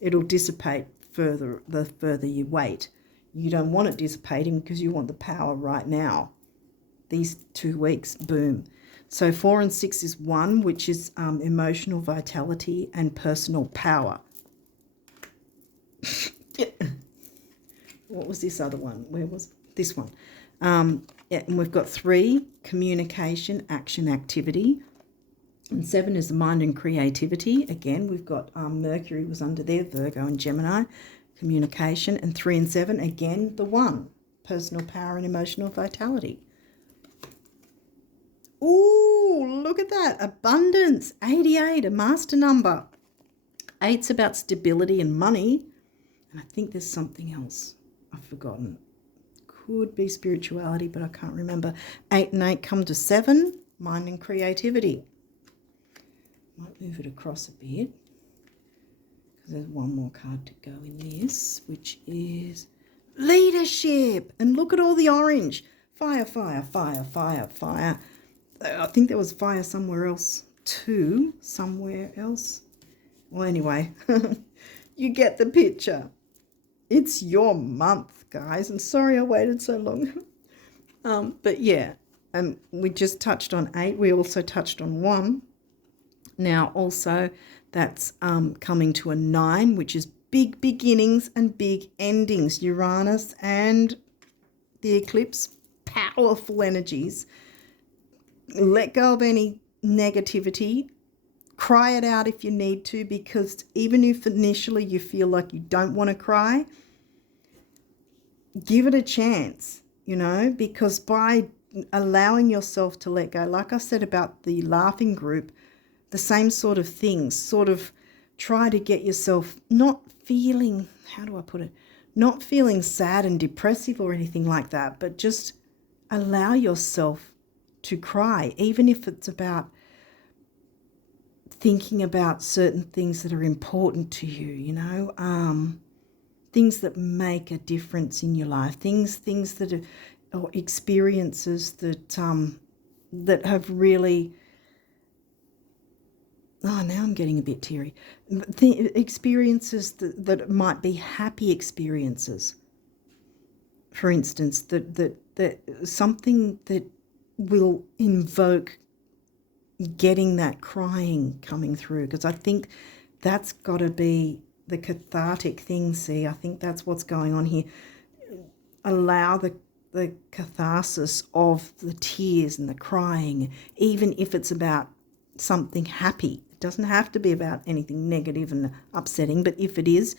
It'll dissipate further the further you wait. You don't want it dissipating because you want the power right now. These 2 weeks, boom. So 4 and 6 is 1, which is emotional vitality and personal power. Yeah. What was this other one? Where was this one? Yeah, and we've got 3, communication, action, activity. And 7 is the mind and creativity. Again, we've got Mercury was under there, Virgo and Gemini, communication. And 3 and 7, again, the 1, personal power and emotional vitality. Ooh, look at that. Abundance, 88, a master number. 8's about stability and money. And I think there's something else I've forgotten. Could be spirituality, but I can't remember. 8 and 8 come to 7, mind and creativity. Might move it across a bit because there's one more card to go in this, which is leadership. And look at all the orange. Fire, fire, fire, fire, fire. I think there was fire somewhere else too. Somewhere else. Well, anyway, you get the picture. It's your month, guys. And sorry I waited so long. But yeah, we just touched on 8. We also touched on 1. Now, also, that's coming to a 9, which is big beginnings and big endings. Uranus and the eclipse, powerful energies. Let go of any negativity. Cry it out if you need to, because even if initially you feel like you don't want to cry, give it a chance, you know, because by allowing yourself to let go, like I said about the laughing group, the same sort of things, sort of try to get yourself not feeling, how do I put it, not feeling sad and depressive or anything like that, but just allow yourself to cry, even if it's about thinking about certain things that are important to you, you know, things that make a difference in your life, things that are, or experiences that have really, oh, now I'm getting a bit teary. The experiences that might be happy experiences, for instance, that something that will invoke getting that crying coming through, because I think that's got to be the cathartic thing. See, I think that's what's going on here. Allow the catharsis of the tears and the crying, even if it's about something happy. It doesn't have to be about anything negative and upsetting, but if it is,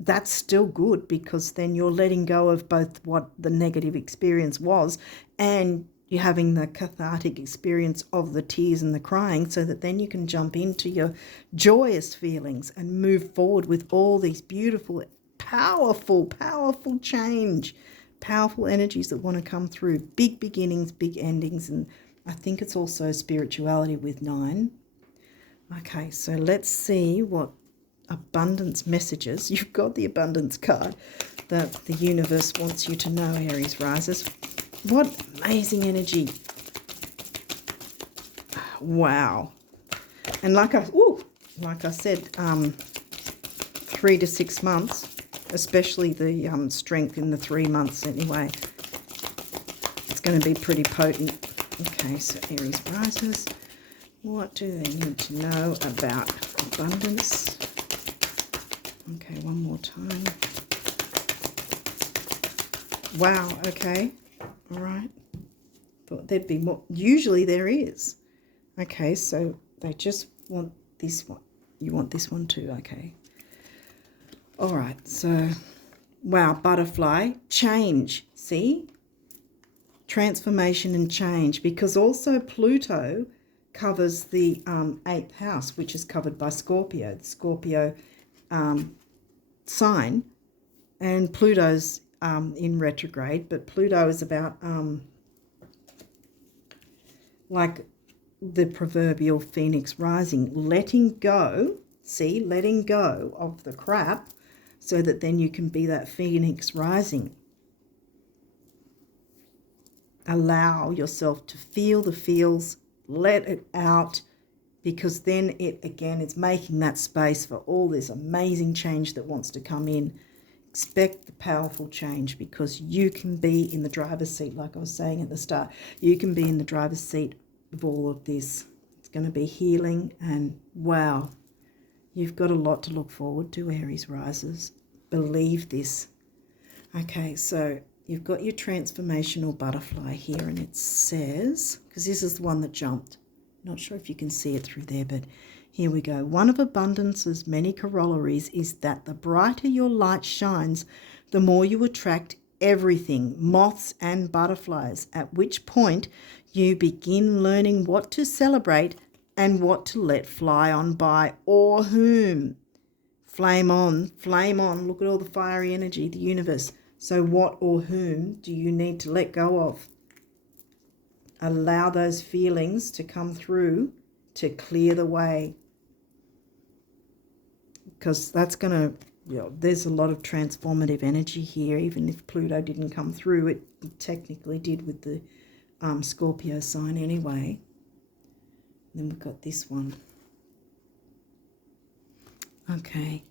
that's still good, because then you're letting go of both what the negative experience was and you're having the cathartic experience of the tears and the crying, so that then you can jump into your joyous feelings and move forward with all these beautiful, powerful change, powerful energies that want to come through. Big beginnings, big endings. And I think it's also spirituality with 9. Okay, so let's see what abundance messages. You've got the abundance card that the universe wants you to know, Aries risers. What amazing energy. Wow. And like I said, 3 to 6 months, especially the strength in the 3 months anyway, it's going to be pretty potent. Okay, so Aries risers, what do they need to know about abundance? Okay, one more time. Wow, okay. All right. Thought there'd be more. Usually there is. Okay, so they just want this one. You want this one too, okay. All right, so, wow, butterfly, change, see? Transformation and change, because also Pluto covers the 8th house, which is covered by Scorpio, the Scorpio sign, and Pluto's in retrograde, but Pluto is about like the proverbial phoenix rising, letting go, see, letting go of the crap so that then you can be that phoenix rising. Allow yourself to feel the feels, let it out, because then it, again, it's making that space for all this amazing change that wants to come in. Expect the powerful change, because you can be in the driver's seat, like I was saying at the start. You can be in the driver's seat of all of this. It's going to be healing, and wow, you've got a lot to look forward to, Aries risers. believe this. Okay, so you've got your transformational butterfly here, and it says, because this is the one that jumped. Not sure if you can see it through there, but here we go. One of abundance's many corollaries is that the brighter your light shines, the more you attract everything, moths and butterflies, at which point you begin learning what to celebrate and what to let fly on by, or whom. Flame on, flame on. Look at all the fiery energy, the universe. So what or whom do you need to let go of? Allow those feelings to come through to clear the way. Because that's going to, there's a lot of transformative energy here. Even if Pluto didn't come through, it technically did with the Scorpio sign anyway. And then we've got this one. Okay.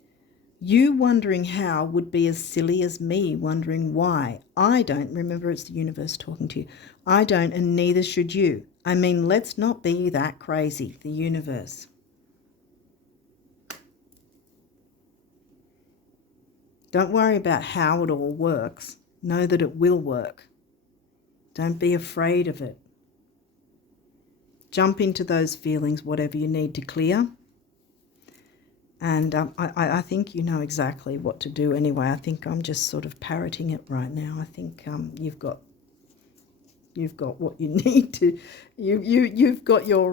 You wondering how would be as silly as me wondering why. I don't. Remember, it's the universe talking to you. I don't, and neither should you. I mean, let's not be that crazy, the universe. Don't worry about how it all works. Know that it will work. Don't be afraid of it. Jump into those feelings, whatever you need to clear. And I think you know exactly what to do anyway. I think I'm just sort of parroting it right now. I think you've got what you need to. You've got your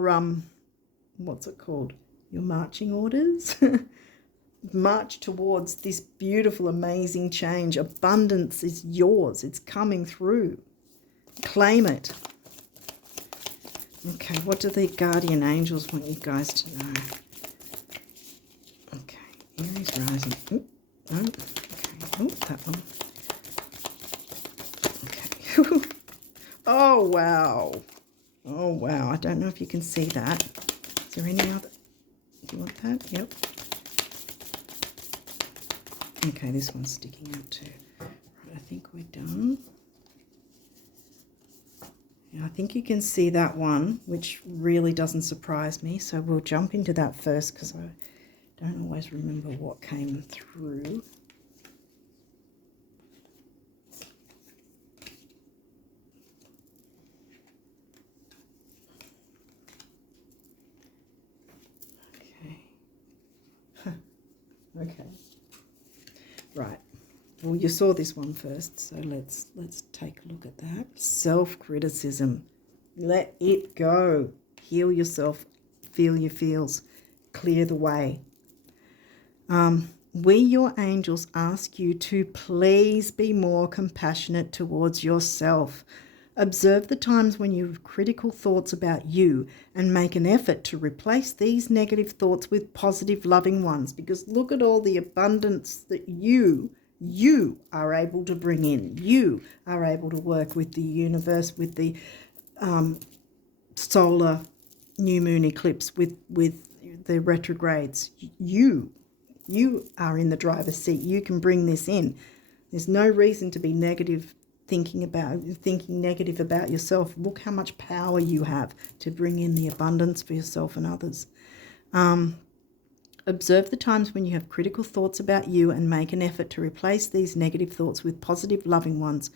what's it called? Your marching orders. March towards this beautiful, amazing change. Abundance is yours. It's coming through. Claim it. Okay, what do the guardian angels want you guys to know? Okay, Aries rising. Ooh, no, okay. Oh, that one. Okay. Oh, wow. Oh, wow. I don't know if you can see that. Is there any other? Do you want that? Yep. Okay, this one's sticking out too. Right, I think we're done. Yeah, I think you can see that one, which really doesn't surprise me. So we'll jump into that first because I don't always remember what came through. Okay. Okay. Right. Well, you saw this one first, so let's take a look at that. Self-criticism. Let it go. Heal yourself. Feel your feels. Clear the way. We, your angels, ask you to please be more compassionate towards yourself. Observe the times when you have critical thoughts about you and make an effort to replace these negative thoughts with positive, loving ones, because look at all the abundance that you are able to bring in. You are able to work with the universe, with the solar new moon eclipse, with the retrogrades. You are in the driver's seat. You can bring this in. There's no reason to be negative, thinking negative about yourself. Look how much power you have to bring in the abundance for yourself and others. Observe the times when you have critical thoughts about you and make an effort to replace these negative thoughts with positive, loving ones.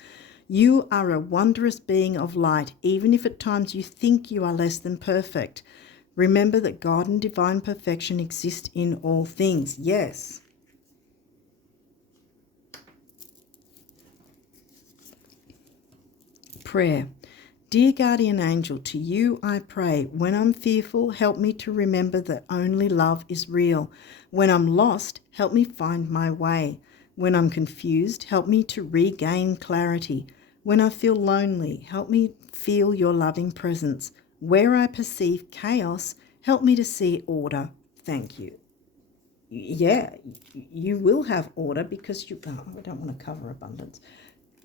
You are a wondrous being of light, even if at times you think you are less than perfect. Remember that God and divine perfection exist in all things. Yes. Prayer. Dear guardian angel, to you I pray. When I'm fearful, help me to remember that only love is real. When I'm lost, help me find my way. When I'm confused, help me to regain clarity. When I feel lonely, help me feel your loving presence. Where I perceive chaos, help me to see order. Thank you. Yeah, you will have order because I don't want to cover abundance.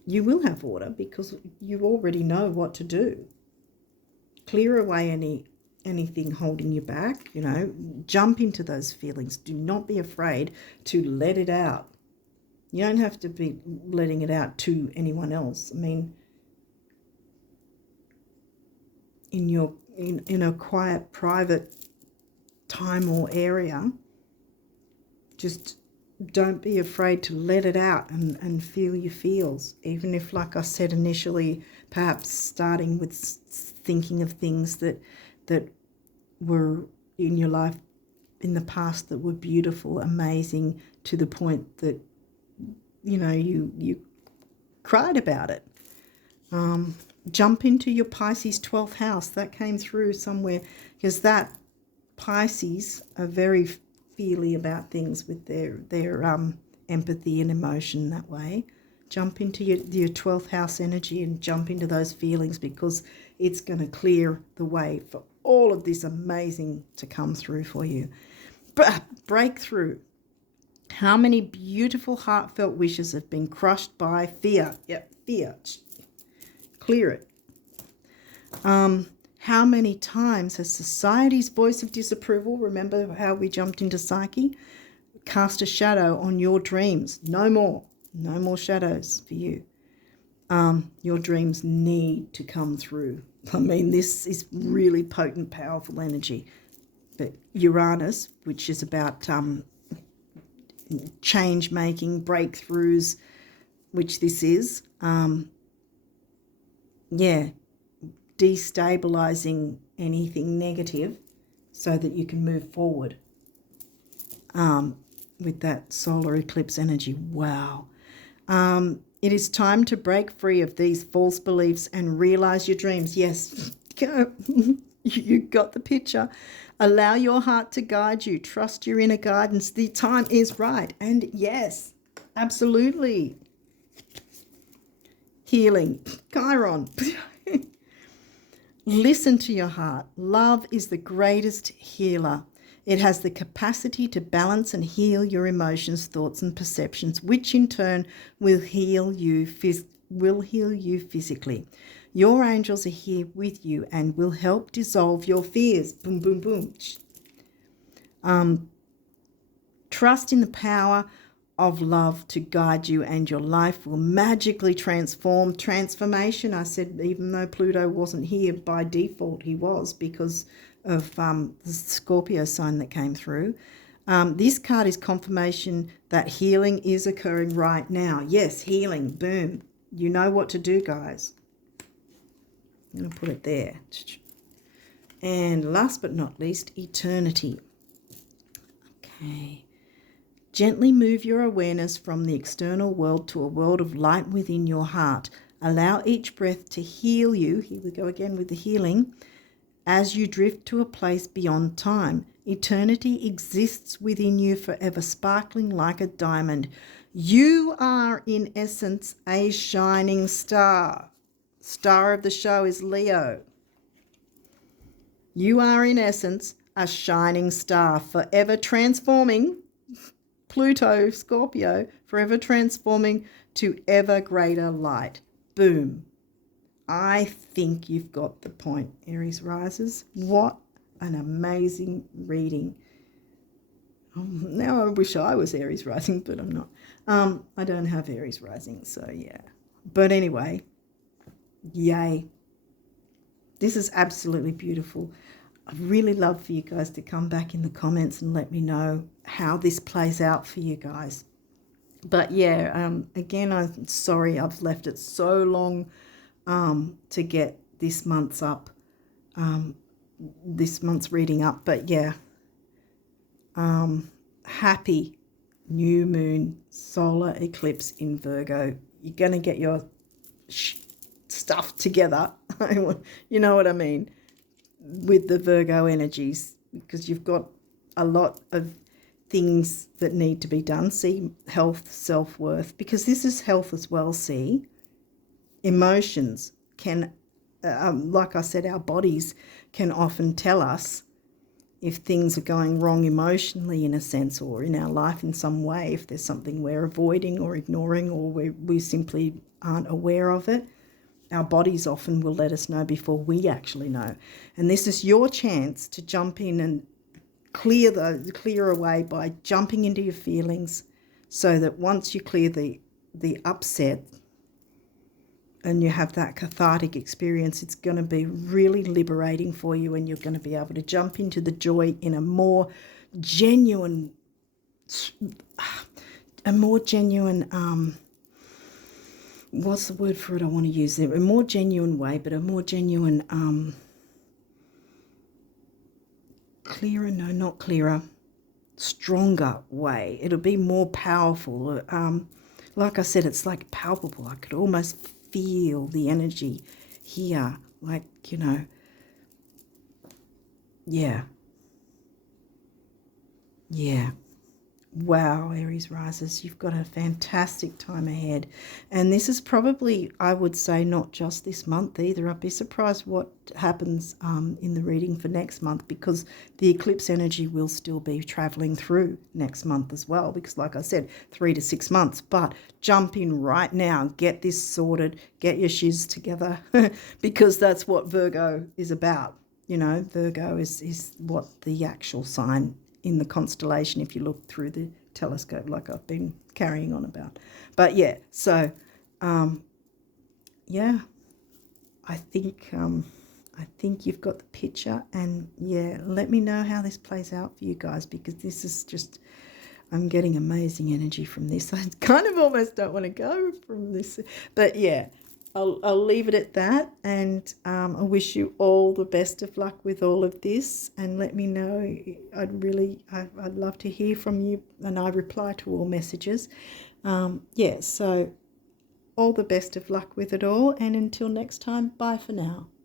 You will have order because you already know what to do. Clear away anything holding you back, jump into those feelings. Do not be afraid to let it out. You don't have to be letting it out to anyone else. I mean, in a quiet, private time or area, just don't be afraid to let it out and feel your feels, even if, like I said initially, perhaps starting with thinking of things that were in your life in the past that were beautiful, amazing, to the point that, you know, you cried about it. Jump into your Pisces 12th house. That came through somewhere, because that Pisces are very feely about things with their empathy and emotion that way. Jump into your 12th house energy and jump into those feelings, because it's going to clear the way for all of this amazing to come through for you. Breakthrough. How many beautiful heartfelt wishes have been crushed by fear? Yep, fear. Clear it. How many times has society's voice of disapproval, remember how we jumped into Psyche, cast a shadow on your dreams? No more. No more shadows for you. Your dreams need to come through. I mean, this is really potent, powerful energy. But Uranus, which is about change-making, breakthroughs, which this is, destabilizing anything negative so that you can move forward with that solar eclipse energy. Wow. It is time to break free of these false beliefs and realize your dreams. Yes, you got the picture. Allow your heart to guide you. Trust your inner guidance. The time is right. And yes, absolutely. Healing. Chiron. Listen to your heart. Love is the greatest healer. It has the capacity to balance and heal your emotions, thoughts, and perceptions, which in turn will heal you physically. Your angels are here with you and will help dissolve your fears. Boom, boom, boom. Trust in the power of love to guide you, and your life will magically transform. Transformation, I said, even though Pluto wasn't here by default, he was, because of the Scorpio sign that came through. This card is confirmation that healing is occurring right now. Yes, healing. Boom. You know what to do, guys. I'm going to put it there. And last but not least, eternity. Okay. Gently move your awareness from the external world to a world of light within your heart. Allow each breath to heal you. Here we go again with the healing. As you drift to a place beyond time, eternity exists within you forever, sparkling like a diamond. You are, in essence, a shining star. Star of the show is Leo. You are, in essence, a shining star, forever transforming. Pluto, Scorpio, forever transforming to ever greater light. Boom. I think you've got the point, Aries risers. What an amazing reading. Now I wish I was Aries rising, but I'm not. I don't have Aries rising, so yeah. But anyway, yay. This is absolutely beautiful. I'd really love for you guys to come back in the comments and let me know how this plays out for you guys. But yeah, again, I'm sorry I've left it so long to get this month's reading up. But yeah, happy new moon solar eclipse in Virgo. You're going to get your stuff together. You know what I mean? With the Virgo energies, because you've got a lot of things that need to be done. See, health, self-worth, because this is health as well. See, emotions can, like I said, our bodies can often tell us if things are going wrong emotionally, in a sense, or in our life in some way, if there's something we're avoiding or ignoring, or we simply aren't aware of it. Our bodies often will let us know before we actually know. And this is your chance to jump in and clear away by jumping into your feelings, so that once you clear the upset and you have that cathartic experience, it's going to be really liberating for you, and you're going to be able to jump into the joy in a more genuine, a more genuine, what's the word for it I want to use there? A more genuine way, but a more genuine, clearer, no, not clearer, stronger way. It'll be more powerful. Like I said, it's like palpable. I could almost feel the energy here, like, you know, yeah, yeah. Wow, Aries risers, you've got a fantastic time ahead. And this is probably, I would say, not just this month either. I'd be surprised what happens in the reading for next month, because the eclipse energy will still be traveling through next month as well, because like I said, 3 to 6 months. But jump in right now, get this sorted, get your shiz together, because that's what Virgo is about. You know, Virgo is what the actual sign in the constellation, if you look through the telescope, like I've been carrying on about. But yeah, so yeah, I think you've got the picture. And yeah, let me know how this plays out for you guys, because this is just, I'm getting amazing energy from this. I kind of almost don't want to go from this, but yeah, I'll leave it at that. And I wish you all the best of luck with all of this. And let me know. I'd love to hear from you. And I reply to all messages. Yeah, so all the best of luck with it all. And until next time, bye for now.